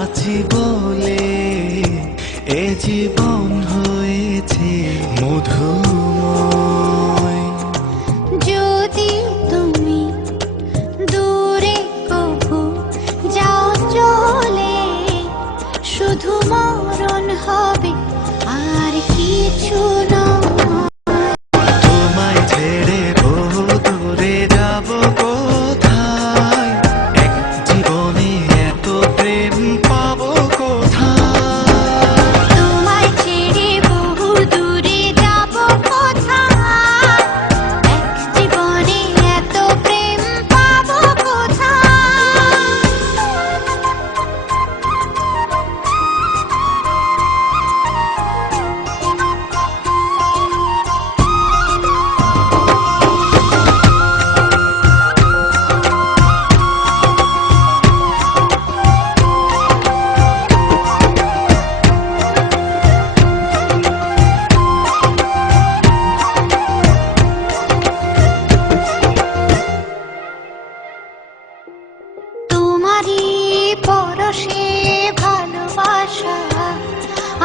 আছি বলে এ জীবন হয়েছে মধুময়। যদি তুমি দূরে কভু যাও চলে, শুধু মরণ হবে আর কিছু নয়। তোমায় ছেড়ে বহু দূরে যাব কোথায়, এক জীবনে এত প্রেম পাবো কোথায়। তোমায় ছেড়ে বহু দূরে যাব কোথায়, এক জীবনে এত প্রেম পাবো কোথায়। তোমারই পরশে ভালোবাসা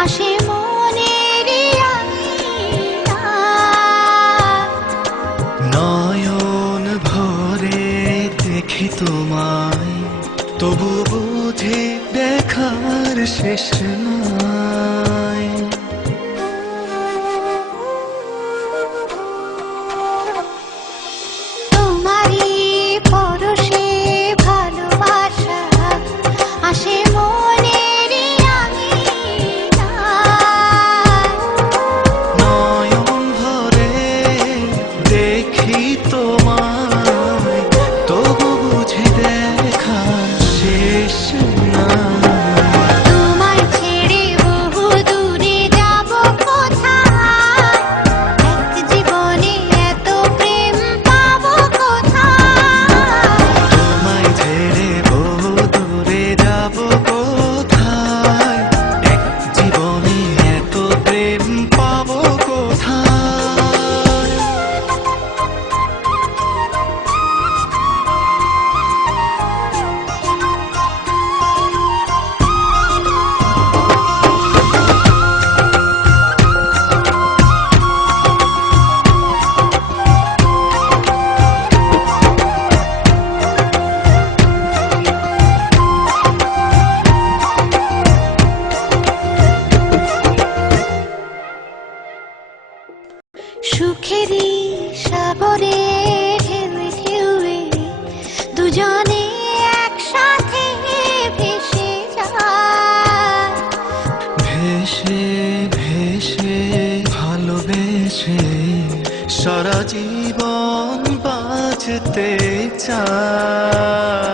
আসে মনের আঙিনায়। নয়ন ভরে দেখি তোমায়, তবু বুঝে দেখার শেষ নাই। তোমারই পরশে ভালোবাসা আসে মনের আঙিনায়। নয়ন ভরে দেখি তোমায়, তবু বুঝে দেখার শেষ নাই। তোমায় ছেড়ে বহু দূরে যাব কোথায়, এক জীবনে এত প্রেম পাবো কোথায়। তোমায় ছেড়ে বহু দূরে যাব কোথায়, এক জীবনে এত প্রেম পাবো কোথায়। সুখেরই সাগরে ঢেউে ঢেউে দুজনে একসাথে ভেসে যায়। ভেসে ভেসে ভালোবেসে সারা জীবন বাঁচতে চায়।